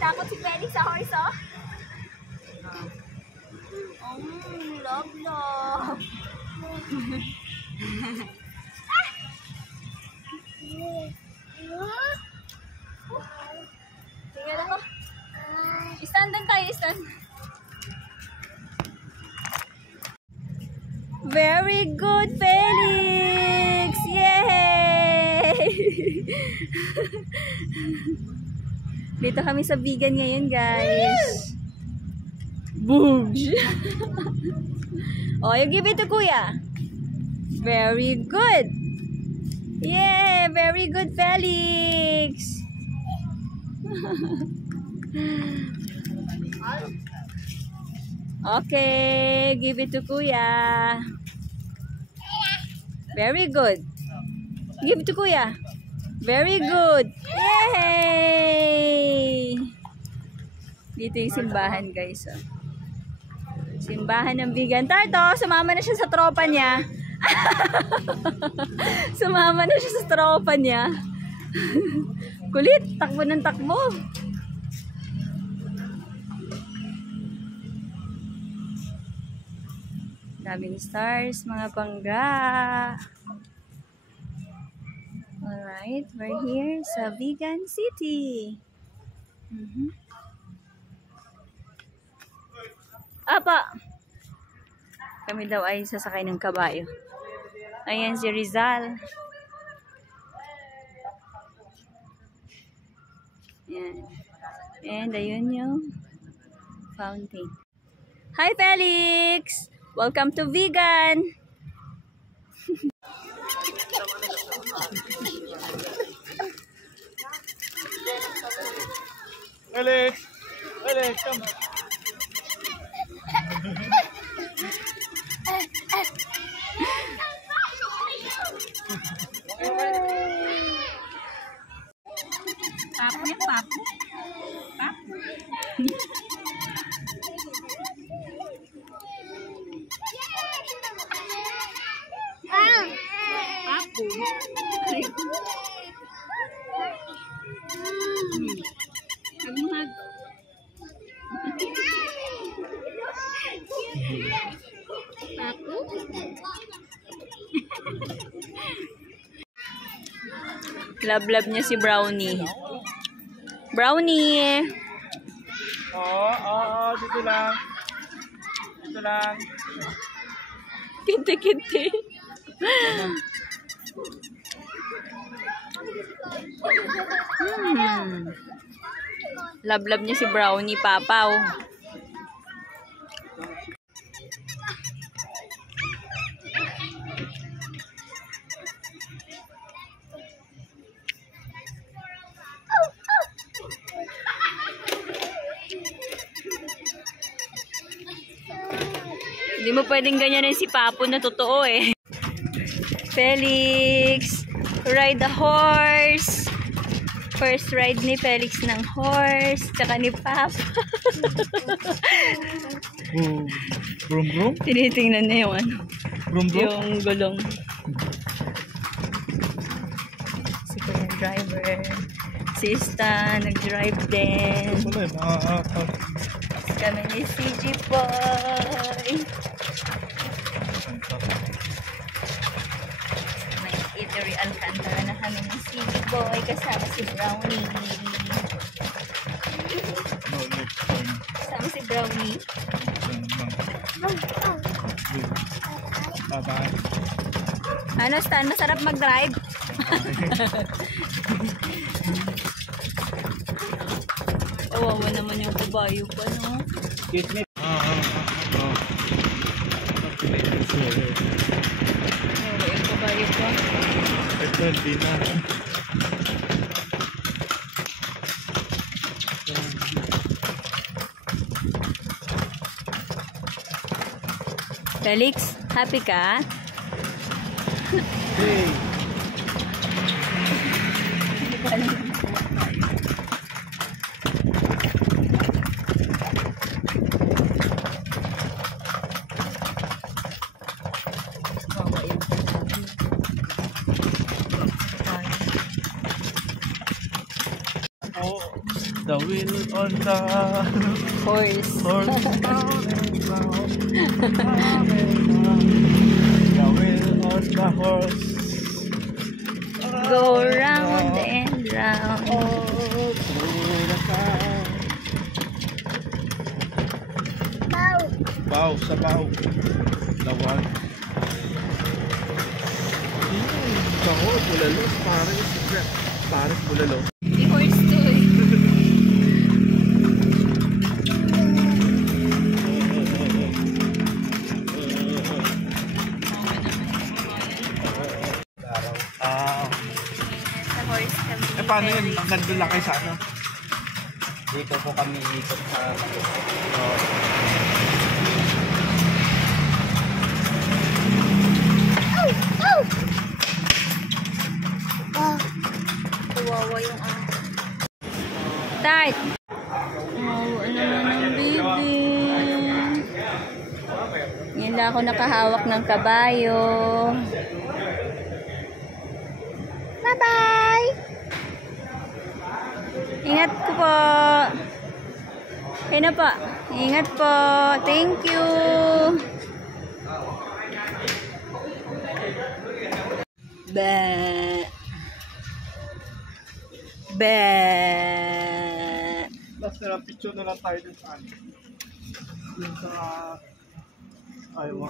takot si Felix sa horse, oh. Love, love. Sige lang, oh. Stand doon tayo, stand. Very good, Felix! Yay! Dito kami sa vegan ngayon, guys. Boobs! Oh, you give it to Kuya. Very good! Yeah! Very good, Felix! Okay, give it to Kuya. Very good. Give it to Kuya. Very good. Yay! Dito yung simbahan, guys. Oh. Simbahan ng vegan. Tarto, sumama na siya sa tropa niya. Sumama na siya sa tropa niya. Kulit, takbo ng takbo. Daming stars, mga bangga. Alright, we're here sa Vegan City. Apa! Kami daw ay sasakay ng kabayo. Ayan si Rizal. Ayan. And ayun yung fountain. Hi, Felix! Welcome to Vegan! Felix! Felix, come! Papo yan, papo. Papo. Papo. Hag-hag. Papo. Love niya si Brownie. Brownie! Dito lang. Dito lang. Kinti-kinti. Love niya si Brownie, Papaw. Hindi mo pwedeng ganyanin si Papo na totoo eh. Felix, ride the horse. First ride ni Felix ng horse, tsaka ni Papa. Brum brum? Tinitingnan niya yung ano. Brum brum? Yung gulong. Si Kuya driver. Si Stan, nag-drive din. Kami ni CG Boy. May Eatery Alcantara na kami ni CG Boy kasama si Brownie. Kasama si Brownie. Bye-bye. Ano, Stan? Masarap mag-drive? Kawawa naman yung kabayo pa, no? Kismet. Kawawa yung kabayo pa. Ito, hindi na. Felix, happy ka? Hey! Oh, the wheel on the Horse. horse. Round and round. Round and round. The wheel on the horse. Go round and round. Oh, through the sky. Bow, sabaw. Lawag. Bango, bulalo. Parang bulalo. Di horse to eh. Ah, Sa horse kami. paano yun? Nandun lang kayo sa ano? Dito po kami ikot sa Kawawa yung Start! Oh, ano naman ang baby? Yan lang ako nakahawak ng kabayo. Bye-bye! Ingat ko po. Kaya na po. Ingat po. Thank you. Ba. Ba. Basta picture na lang tayo dun sa ano. Dun sa... Ayaw mo.